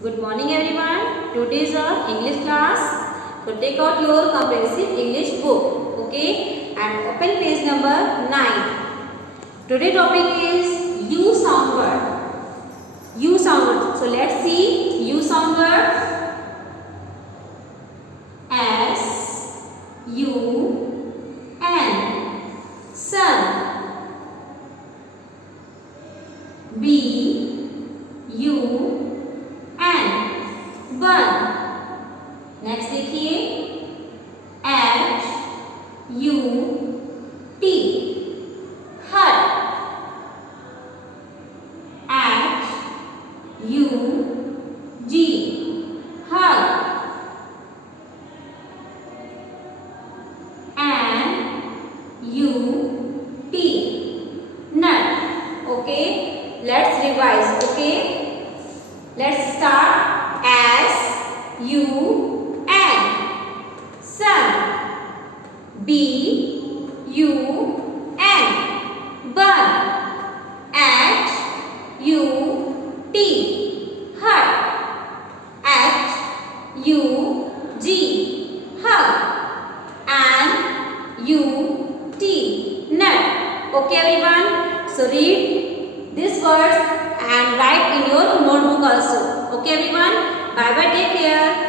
Good morning everyone. Today is our English class. So take out your comprehensive English book. Okay. And open page number 9. Today topic is U sound word. U sound word. So let's see U sound word. S U N. Sun. B U बन. Next देखिए H U T हट. H U G hug. N U T nut. Okay, let's revise. Okay, let's start. S U N sun. B U N bun. H U T hut. H U G hug. N U T nut. Okay everyone, so read these words and write in your notebook also. Okay everyone, bye bye, take care.